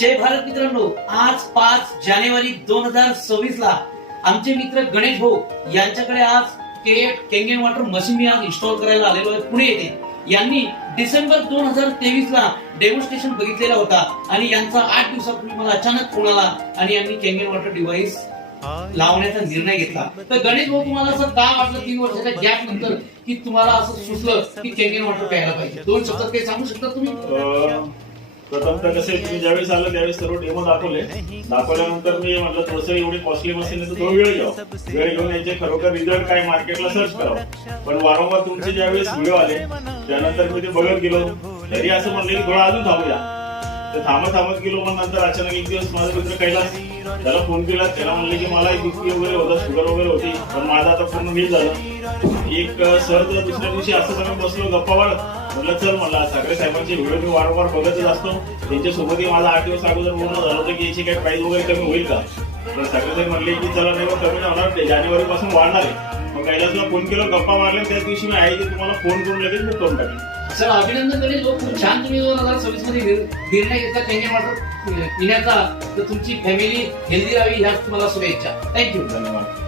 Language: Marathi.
जय भारत मित्रांनो, आज 5 जानेवारी 2026 ला आमचे मित्र गणेश भाऊ यांच्याकडे आज केंगेन वॉटर मशीन मी आज इन्स्टॉल करायला आलेलो आहे पुणे येथे. यांनी डिसेंबर 2023 ला डेमॉन्स्ट्रेशन बघितलेला होता आणि यांचा 8 दिवसापूर्वी मला अचानक फोन आला आणि यांनी केंगेन वॉटर डिव्हाइस लावण्याचा निर्णय घेतला. तर गणेश भाऊ, तुम्हाला असं का वाटलं 3 वर्षाच्या गॅप नंतर की तुम्हाला असं सुचलं की केंगेन वॉटर प्यायला पाहिजे? 2 शब्दात काही सांगू शकता तुम्ही? प्रथमतः कसे तुम्ही ज्यावेळेस आलं त्यावेळेस सर्व डेमो दाखवल्यानंतर मी म्हटलं थोडंसं एवढी कॉस्टली मशीन तर थोडा वेळ घेऊन याचे खरोखर रिझल्ट काय मार्केटला सर्च करावं. पण वारंवार तुमचे ज्यावेळेस व्हिडिओ आले त्यानंतर मी ते बघत गेलो. तरी असं म्हणले की थोडा अजून थांबूया. तर थांबत गेलो. मग नंतर अचानक एक दिवस माझा मित्र कैलास, त्याला फोन केला. त्याला म्हणले की मला एक बीपी वगैरे होता, शुगर वगैरे होती, पण माझं आता पूर्ण नीट झालं. एक सर दुसऱ्या दिवशी असं सगळं बसलो गप्पा मारत. म्हटलं चल, म्हणलं ठाकरे साहेबांचे व्हिडिओ मी वारंवार बघतच असतो. त्यांच्यासोबतही माझा 8 दिवस अगोदर बोलणं झालं होतं की याची काही प्राइस वगैरे कमी होईल का. तर ठाकरे साहेब म्हणले की चला नाही कमी होणार, ते जानेवारी पासून वाढणार आहे. मग कैलासला फोन केला, गप्पा मारल्या. त्याच दिवशी मी आहे की तुम्हाला फोन करून लगेच बुक करून टाकली. सर, अभिनंदन करेल. खूप छान तुम्ही 2026 मध्ये निर्णय घेतला केंगेन वॉटर पिण्याचा. तर तुमची फॅमिली हेल्दी राहावी ह्याच तुम्हाला शुभेच्छा. थँक्यू. धन्यवाद.